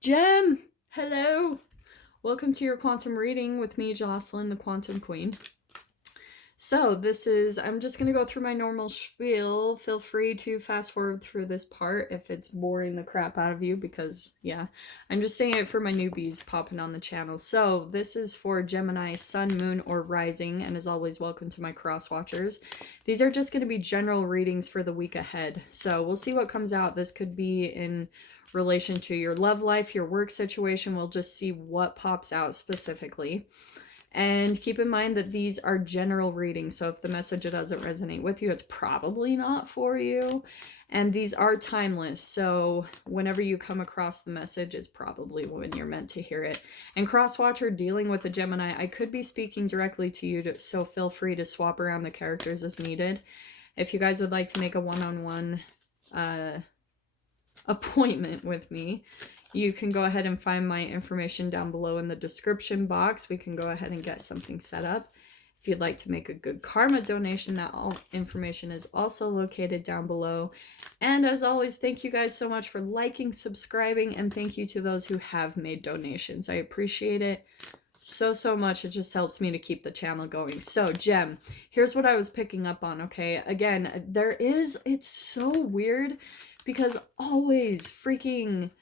Gem, hello. Welcome to your quantum reading with me, Jocelyn, the Quantum Queen. So I'm just going to go through my normal spiel. Feel free to fast forward through this part if it's boring the crap out of you because, yeah, I'm just saying it for my newbies popping on the channel. So this is for Gemini, Sun, Moon, or Rising, and as always, welcome to my cross watchers. These are just going to be general readings for the week ahead. So we'll see what comes out. This could be in relation to your love life, your work situation. We'll just see what pops out specifically. And keep in mind that these are general readings, so if the message doesn't resonate with you, it's probably not for you. And these are timeless, so whenever you come across the message, it's probably when you're meant to hear it. And crosswatcher, dealing with a Gemini, I could be speaking directly to you, so feel free to swap around the characters as needed. If you guys would like to make a one-on-one appointment with me, you can go ahead and find my information down below in the description box. We can go ahead and get something set up. If you'd like to make a good karma donation, that all information is also located down below. And as always, thank you guys so much for liking, subscribing, and thank you to those who have made donations. I appreciate it so much. It just helps me to keep the channel going. So, Gem, here's what I was picking up on, okay? Again, it's so weird because always freaking...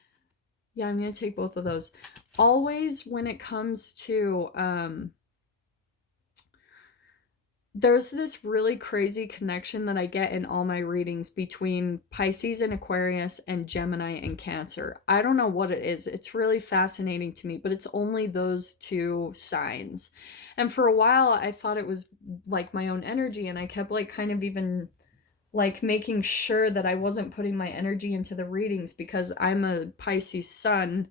Yeah, I'm going to take both of those. Always when it comes to, there's this really crazy connection that I get in all my readings between Pisces and Aquarius and Gemini and Cancer. I don't know what it is. It's really fascinating to me, but it's only those two signs. And for a while, I thought it was like my own energy, and I kept like kind of even... like making sure that I wasn't putting my energy into the readings because I'm a Pisces sun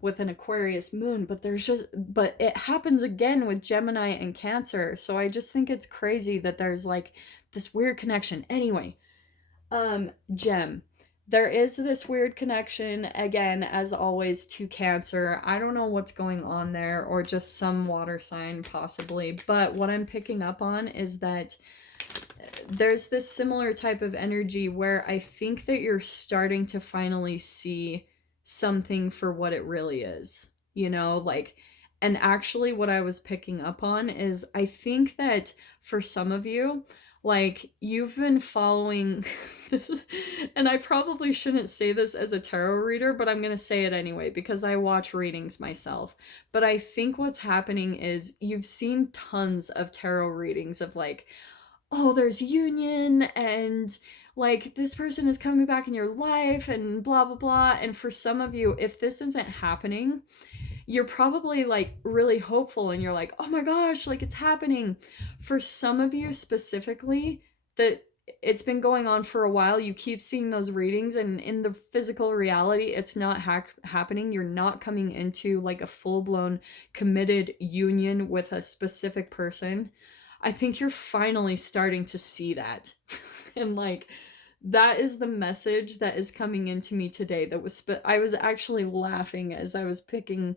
with an Aquarius moon, but it happens again with Gemini and Cancer. So I just think it's crazy that there's like this weird connection. Anyway, Gem, there is this weird connection again, as always, to Cancer. I don't know what's going on there, or just some water sign possibly, but what I'm picking up on is that there's this similar type of energy where I think that you're starting to finally see something for what it really is, you know, like, and actually what I was picking up on is I think that for some of you, like, you've been following this, and I probably shouldn't say this as a tarot reader, but I'm going to say it anyway because I watch readings myself. But I think what's happening is you've seen tons of tarot readings of like, oh, there's union and like this person is coming back in your life and blah blah blah. And for some of you, if this isn't happening, you're probably like really hopeful and you're like, oh my gosh, like it's happening. For some of you specifically, that it's been going on for a while, you keep seeing those readings, and in the physical reality, it's not happening. You're not coming into like a full-blown committed union with a specific person. I think you're finally starting to see that. And like, that is the message that is coming into me today. That was, I was actually laughing as I was picking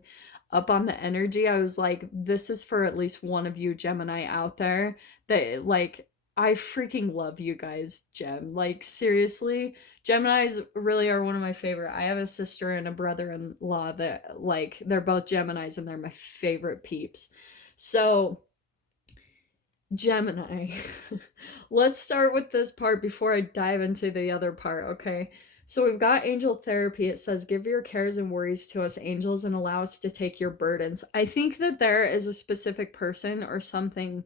up on the energy. I was like, this is for at least one of you Gemini out there that like, I freaking love you guys, Gem. Like, seriously, Geminis really are one of my favorite. I have a sister and a brother-in-law that like, they're both Geminis and they're my favorite peeps. So Gemini. Let's start with this part before I dive into the other part, okay? So we've got angel therapy. It says, give your cares and worries to us angels and allow us to take your burdens. I think that there is a specific person or something,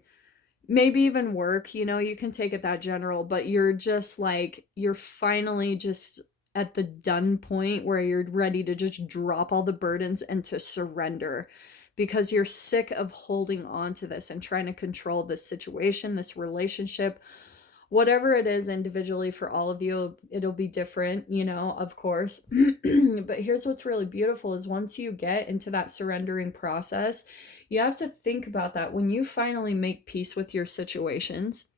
maybe even work, you know, you can take it that general, but you're just like, you're finally just at the done point where you're ready to just drop all the burdens and to surrender, because you're sick of holding on to this and trying to control this situation, this relationship, whatever it is individually for all of you. It'll be different, you know, of course. But here's what's really beautiful is once you get into that surrendering process, you have to think about that when you finally make peace with your situations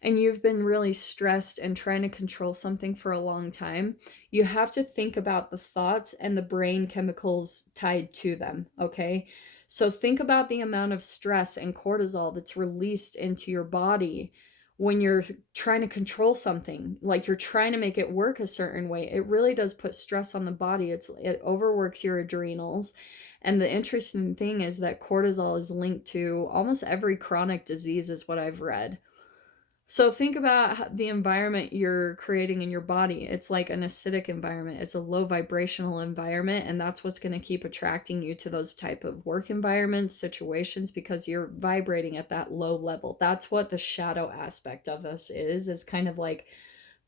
and you've been really stressed and trying to control something for a long time, you have to think about the thoughts and the brain chemicals tied to them, okay? So think about the amount of stress and cortisol that's released into your body when you're trying to control something, like you're trying to make it work a certain way, it really does put stress on the body. It overworks your adrenals. And the interesting thing is that cortisol is linked to almost every chronic disease, is what I've read. So think about the environment you're creating in your body. It's like an acidic environment. It's a low vibrational environment, and that's what's going to keep attracting you to those type of work environments, situations, because you're vibrating at that low level. That's what the shadow aspect of us is kind of like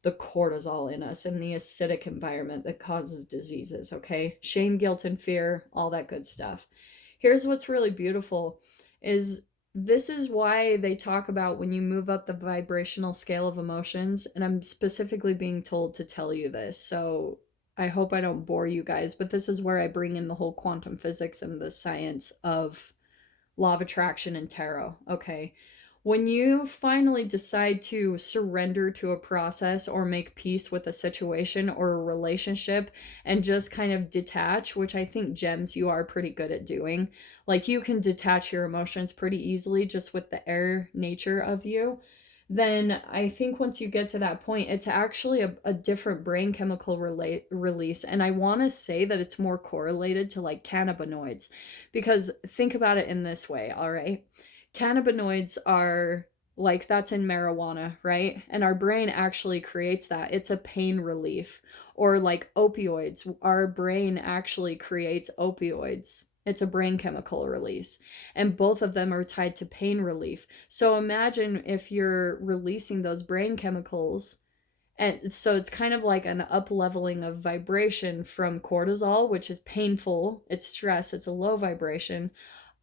the cortisol in us and the acidic environment that causes diseases, okay? Shame, guilt, and fear, all that good stuff. Here's what's really beautiful is this is why they talk about when you move up the vibrational scale of emotions, and I'm specifically being told to tell you this, so I hope I don't bore you guys, but this is where I bring in the whole quantum physics and the science of law of attraction and tarot, okay? When you finally decide to surrender to a process or make peace with a situation or a relationship and just kind of detach, which I think, Gems, you are pretty good at doing. Like you can detach your emotions pretty easily just with the air nature of you. Then I think once you get to that point, it's actually a different brain chemical release. And I want to say that it's more correlated to like cannabinoids, because think about it in this way, all right? Cannabinoids are like, that's in marijuana, right? And our brain actually creates that. It's a pain relief. Or like opioids, our brain actually creates opioids. It's a brain chemical release. And both of them are tied to pain relief. So imagine if you're releasing those brain chemicals. And so it's kind of like an up leveling of vibration from cortisol, which is painful, it's stress, it's a low vibration,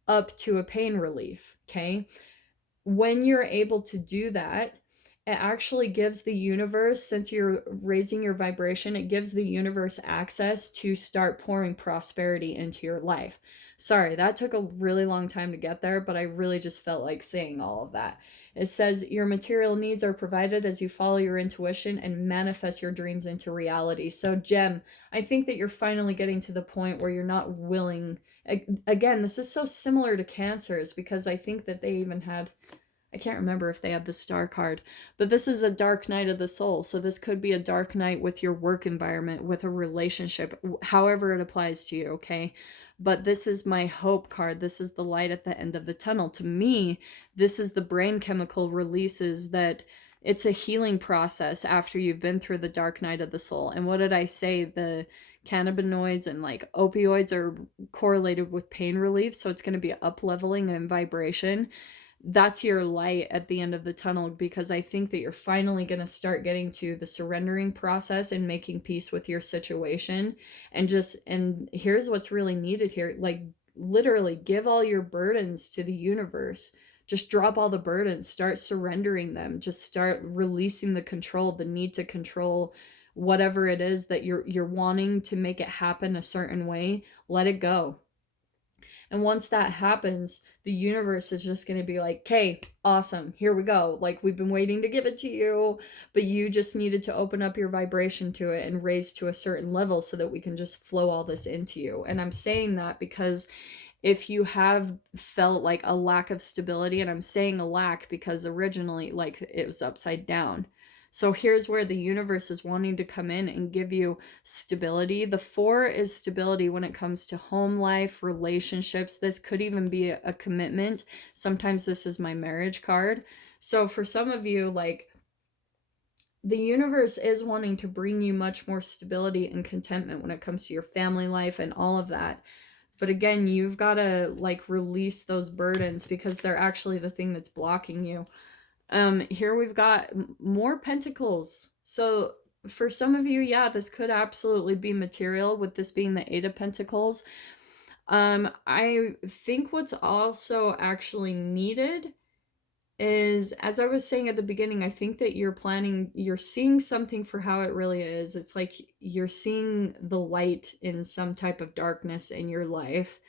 up to a pain relief, okay? When you're able to do that, it actually gives the universe, since you're raising your vibration, it gives the universe access to start pouring prosperity into your life. Sorry, that took a really long time to get there, but I really just felt like saying all of that. It says your material needs are provided as you follow your intuition and manifest your dreams into reality. So, Gem, I think that you're finally getting to the point where you're not willing. Again, this is so similar to Cancers, because I think that they even had, I can't remember if they had the star card, but this is a dark night of the soul. So this could be a dark night with your work environment, with a relationship, however it applies to you, okay? But this is my hope card. This is the light at the end of the tunnel. To me, this is the brain chemical releases that it's a healing process after you've been through the dark night of the soul. And what did I say? The cannabinoids and like opioids are correlated with pain relief. So it's going to be up leveling and vibration. That's your light at the end of the tunnel, because I think that you're finally going to start getting to the surrendering process and making peace with your situation. And here's what's really needed here. Like literally give all your burdens to the universe. Just drop all the burdens, start surrendering them, just start releasing the control, the need to control whatever it is that you're wanting to make it happen a certain way. Let it go. And once that happens, the universe is just going to be like, okay, awesome, here we go. Like, we've been waiting to give it to you, but you just needed to open up your vibration to it and raise to a certain level so that we can just flow all this into you. And I'm saying that because if you have felt like a lack of stability, and I'm saying a lack because originally, like, it was upside down. So here's where the universe is wanting to come in and give you stability. The 4 is stability when it comes to home life, relationships. This could even be a commitment. Sometimes this is my marriage card. So for some of you, like, the universe is wanting to bring you much more stability and contentment when it comes to your family life and all of that. But again, you've got to like release those burdens because they're actually the thing that's blocking you. Here we've got more pentacles. So for some of you, yeah, this could absolutely be material, with this being the 8 of Pentacles. I think what's also actually needed is, as I was saying at the beginning, I think that you're seeing something for how it really is. It's like you're seeing the light in some type of darkness in your life.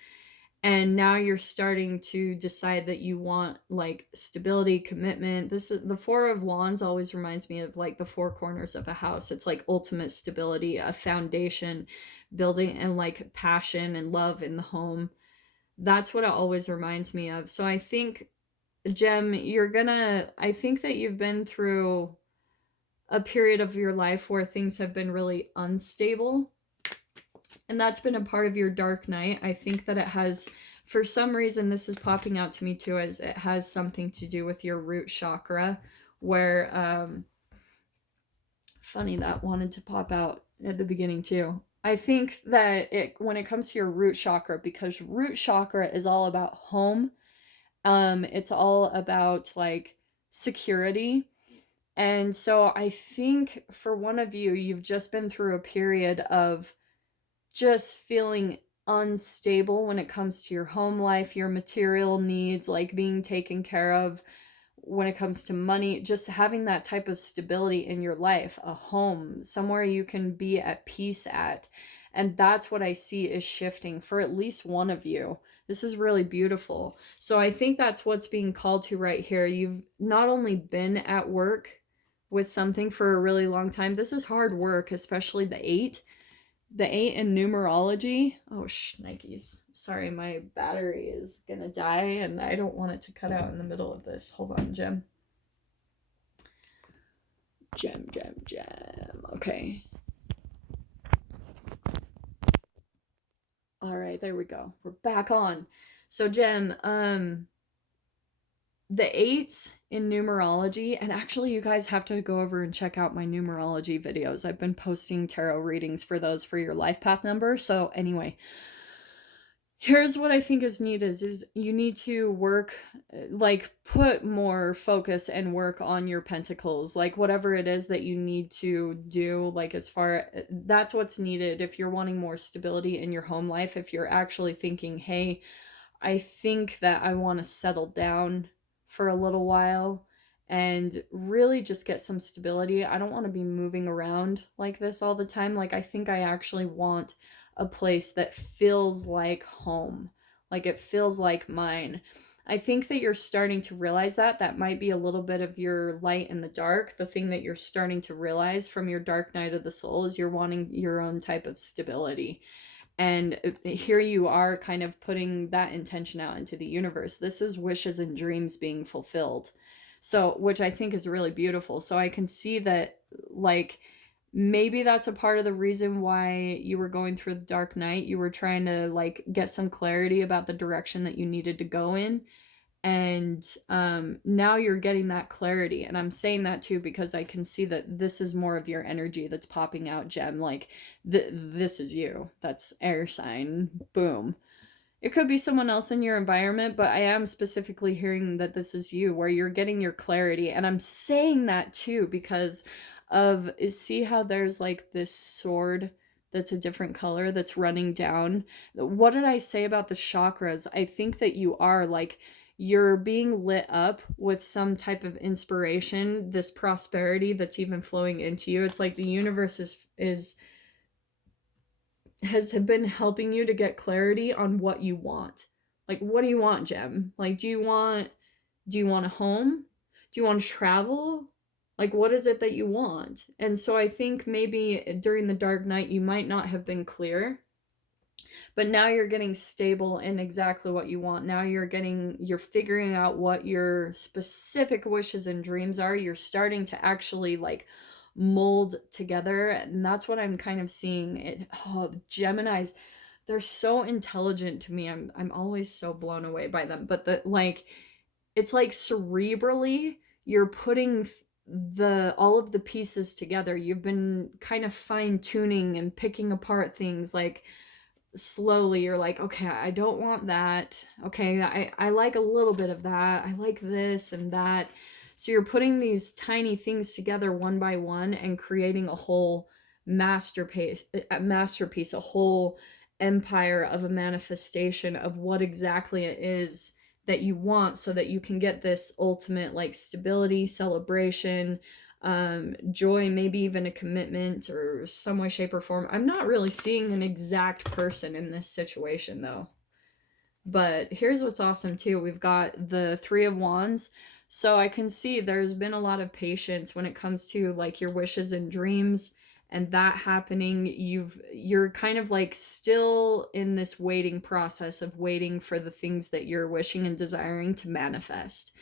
And now you're starting to decide that you want like stability, commitment. This is the 4 of Wands always reminds me of like the 4 corners of a house. It's like ultimate stability, a foundation building, and like passion and love in the home. That's what it always reminds me of. So I think Gem, I think that you've been through a period of your life where things have been really unstable. And that's been a part of your dark night. I think that it has, for some reason, this is popping out to me too, as it has something to do with your root chakra, where, funny that wanted to pop out at the beginning too. I think that when it comes to your root chakra, because root chakra is all about home, it's all about like security. And so I think for one of you, you've just been through a period of just feeling unstable when it comes to your home life, your material needs, like being taken care of when it comes to money, just having that type of stability in your life, a home, somewhere you can be at peace at. And that's what I see is shifting for at least one of you. This is really beautiful. So I think that's what's being called to right here. You've not only been at work with something for a really long time. This is hard work, especially the 8. The 8 in numerology. Oh, shnikes. Sorry, my battery is gonna die and I don't want it to cut out in the middle of this. Hold on, Gem. Gem. Okay. All right, there we go. We're back on. So, Gem, the 8s in numerology, and actually you guys have to go over and check out my numerology videos. I've been posting tarot readings for those for your life path number. So anyway, here's what I think is needed is you need to work, like put more focus and work on your pentacles, like whatever it is that you need to do, like as far, that's what's needed if you're wanting more stability in your home life. If you're actually thinking, hey, I think that I want to settle down for a little while and really just get some stability. I don't want to be moving around like this all the time. Like, I think I actually want a place that feels like home, like it feels like mine. I think that you're starting to realize that might be a little bit of your light in the dark. The thing that you're starting to realize from your dark night of the soul is you're wanting your own type of stability. And here you are kind of putting that intention out into the universe. This is wishes and dreams being fulfilled. So, which I think is really beautiful. So I can see that, like, maybe that's a part of the reason why you were going through the dark night. You were trying to, like, get some clarity about the direction that you needed to go in. And now you're getting that clarity. And I'm saying that too because I can see that this is more of your energy that's popping out, Gem. Like, this is you. That's air sign. Boom. It could be someone else in your environment, but I am specifically hearing that this is you, where you're getting your clarity. And I'm saying that too because of, see how there's like this sword that's a different color that's running down. What did I say about the chakras? I think that you are like, you're being lit up with some type of inspiration, this prosperity that's even flowing into you. It's like the universe has been helping you to get clarity on what you want. Like, what do you want, Gem? Like, do you want a home? Do you want to travel? Like, what is it that you want? And so I think maybe during the dark night you might not have been clear, but now you're getting stable in exactly what you want. Now you're figuring out what your specific wishes and dreams are. You're starting to actually like mold together, and that's what I'm kind of seeing. Geminis, they're so intelligent to me. I'm always so blown away by them. But it's like cerebrally you're putting all of the pieces together. You've been kind of fine-tuning and picking apart things like slowly. You're like, okay, I don't want that. Okay, I like a little bit of that. I like this and that. So you're putting these tiny things together one by one and creating a whole masterpiece, a whole empire of a manifestation of what exactly it is that you want, so that you can get this ultimate like stability, celebration, joy, maybe even a commitment or some way, shape, or form. I'm not really seeing an exact person in this situation though. But here's what's awesome too. We've got the 3 of Wands. So I can see there's been a lot of patience when it comes to like your wishes and dreams and that happening, you're kind of like still in this waiting process of waiting for the things that you're wishing and desiring to manifest.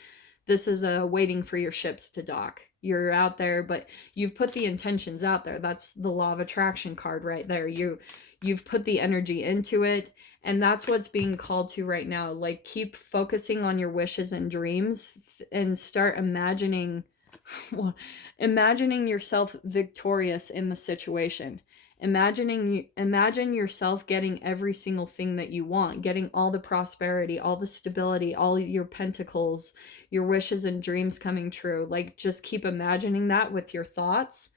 This is a waiting for your ships to dock. You're out there, but you've put the intentions out there. That's the law of attraction card right there. You've put the energy into it, and that's what's being called to right now. Like, keep focusing on your wishes and dreams, and start imagining imagining yourself victorious in the situation. Imagine yourself getting every single thing that you want, getting all the prosperity, all the stability, all your pentacles, your wishes and dreams coming true. Like, just keep imagining that with your thoughts,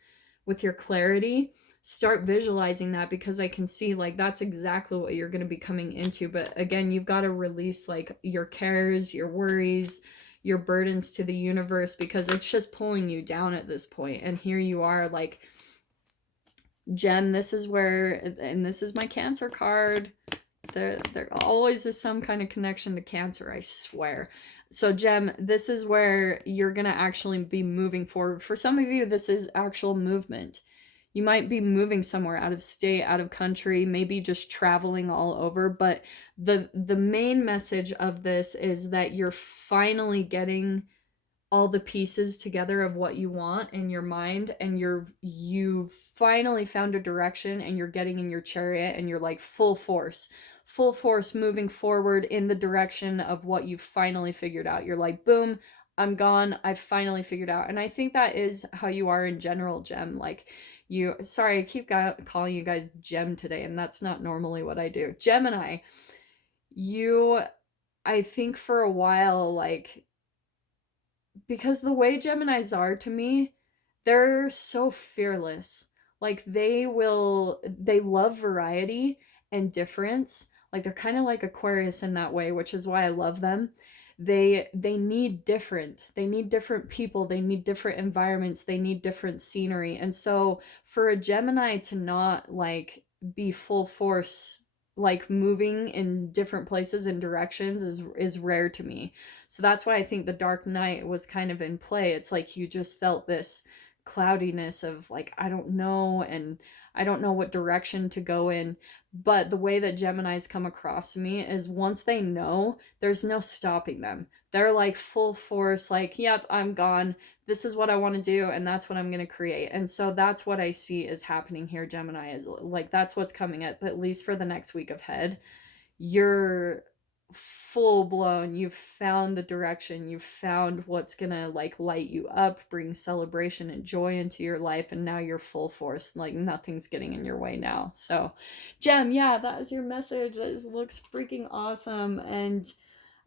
with your clarity. Start visualizing that, because I can see like that's exactly what you're going to be coming into. But again, you've got to release like your cares, your worries, your burdens to the universe, because it's just pulling you down at this point. And here you are, like, Gem, this is where, and this is my Cancer card. There always is some kind of connection to Cancer, I swear. So Gem, this is where you're gonna actually be moving forward. For some of you, this is actual movement. You might be moving somewhere out of state, out of country, maybe just traveling all over. But the main message of this is that you're finally getting all the pieces together of what you want in your mind, and you've finally found a direction, and you're getting in your chariot, and you're like full force moving forward in the direction of what you finally figured out. You're like, boom, I'm gone, I've finally figured out. And I think that is how you are in general, Gem. Like, sorry, I keep calling you guys Gem today, and that's not normally what I do. Gemini, I think for a while, like, because the way Geminis are to me, they're so fearless. Like, they love variety and difference. Like, they're kind of like Aquarius in that way, which is why I love them. They need different people, they need different environments, they need different scenery. And so for a Gemini to not like be full force, like moving in different places and directions, is rare to me. So that's why I think the Dark Knight was kind of in play. It's like you just felt this cloudiness of like, I don't know, and I don't know what direction to go in. But the way that Geminis come across to me is, once they know, there's no stopping them. They're like full force, like, yep, I'm gone. This is what I want to do, and that's what I'm going to create. And so that's what I see is happening here, Gemini, is like, that's what's coming at least for the next week ahead. You're full blown, you've found the direction, you've found what's gonna like light you up, bring celebration and joy into your life, and now you're full force, like nothing's getting in your way now. So Gem, yeah, that is your message. That looks freaking awesome. And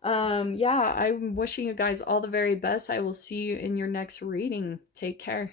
yeah, I'm wishing you guys all the very best. I will see you in your next reading. Take care.